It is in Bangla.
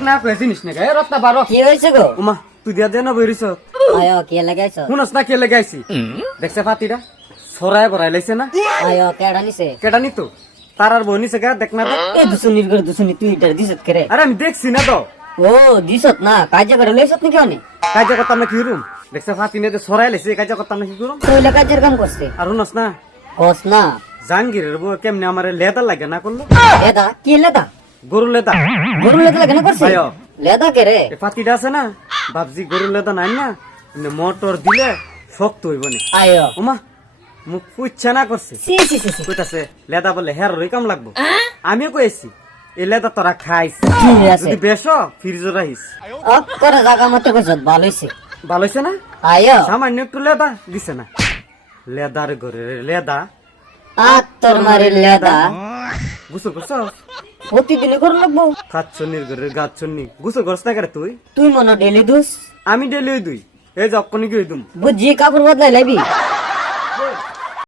না কই জিনিস না গায় রত্না বারো কি হয়েছে গো? উমা তুই দিয়া দেন বইরিছ আয়ো কি লাগাইছো? শুনস না কে লাগাইছি দেখছে ফাতিরা সরায় বড়াই লাইছে না আয়ো কেডা নিছে? কেডা নিতো তার আর বই নিছে গা দেখ না তো এ দুসুনির করে দুসুনি তুই এটা দিছত করে? আরে আমি দেখছি না তো ও দিছত না কাজে করে লইছত নাকি অনে? কাজে করতাম না কি রুম দেখছে ফাতিনে তো সরাই লাইছে কাজে করতাম না কি করুম তুই কাজের কাম করছে আর শুনস না কস না জাহাঙ্গীরের বউ কেমনে আমার লেদা লাগে না করলো লেদা কি লেদা? গরু লেদা গরু লেদা লাগে না করছে? আয়ো। লেদা কে রে? এ ফাতিটা আছে না ভাবছি গরু লেদা নাই না এমনি মোটর দিলে শক্ত হইব না আয়ো ওমা মুখ পুচ্ছা না করছে সি সি সি সি কইতাছে লেদা বলে হের রই কাম লাগবো আমিও কইছি এই লেদা তোরা খাইস ঠিক আছে যদি বেশ ফ্রিজ রাখিস অক করে জায়গা মতো কইছত ভালো হইছে ভালো হইছে না আয়ো সামান্য একটু লেদা দিছে না লেদার ঘরে লেদা তোর মারি লেদা গুছো করছ প্রতিদিনে করে লাগবো? খাচ্ছনির ঘরে গাচ্ছনি গুছো করছ না করে তুই তুই মনে ডেলি দুস আমি ডেলি ওই দুই এই যে অক্ষণি কি ওই দুম বুঝি কাপড় বদলাই লাইবি